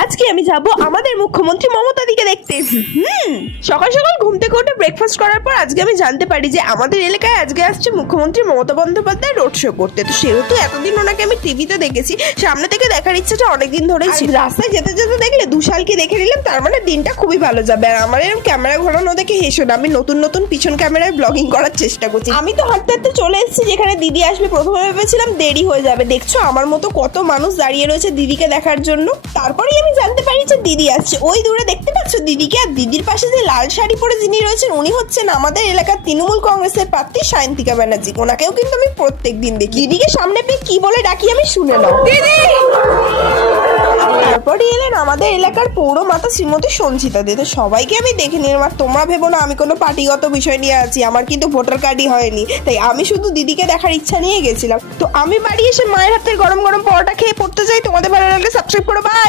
আজকে আমি যাব আমাদের মুখ্যমন্ত্রী মমতা দিকে দেখতে। সকাল সকাল ঘুম থেকে উঠে ব্রেকফাস্ট করার পর আজকে আমি জানতে পারি যে আমাদের এলাকায় আজকে আসছে মুখ্যমন্ত্রী মমতা বন্দ্যোপাধ্যায় রোড শো করতে। তো সেহেতু এতদিন ওনাকে আমি টিভিতে দেখেছি, সামনে থেকে দেখার ইচ্ছাটা অনেকদিন ধরেই ছিল। রাস্তায় যেতে যেতে দেখলে দুশালকে দেখে নিলাম, তার মানে দিনটা খুবই ভালো যাবে। আর আমার এরকম ক্যামেরা ঘোরানো দেখে হেসো না, আমি নতুন নতুন পিছন ক্যামেরায় ব্লগিং করার চেষ্টা করছি। আমি তো হাঁটতে হাঁটতে চলে এসেছি যেখানে দিদি আসবে। প্রথমে ভেবেছিলাম দেরি হয়ে যাবে, দেখছো আমার মতো কত মানুষ দাঁড়িয়ে রয়েছে দিদিকে দেখার জন্য। তারপরেই আমি জানতে পারি যে দিদি আসছে। ওই দূরে দেখতে পাচ্ছ দিদিকে, আর দিদির পাশে যে লাল শাড়ি পরে যিনি রয়েছেন উনি হচ্ছেন আমাদের এলাকার তৃণমূল কংগ্রেসের প্রার্থী সায়ন্তিকা ব্যানার্জি। ওনাকেও কিন্তু আমি প্রত্যেকদিন দেখি। দিদিকে সামনে পেয়ে কি বলে ডাকি আমি শুনে নাও। দিদি! তারপরে এলেন আমাদের এলাকার পৌরমাতা শ্রীমতী সঞ্চিতা দে। তো সবাইকে আমি দেখে নিলাম। আর তোমরা ভেবো না আমি কোনো পার্টিগত বিষয় নিয়ে আছি, আমার কিন্তু ভোটার কার্ডই হয়নি, তাই আমি শুধু দিদিকে দেখার ইচ্ছা নিয়ে গেছিলাম। তো আমি বাড়ি এসে মায়ের হাতের গরম গরম পরোটা খেয়ে পড়তে যাই। তোমাদের ভালো লাগলে সাবস্ক্রাইব করো। বাই।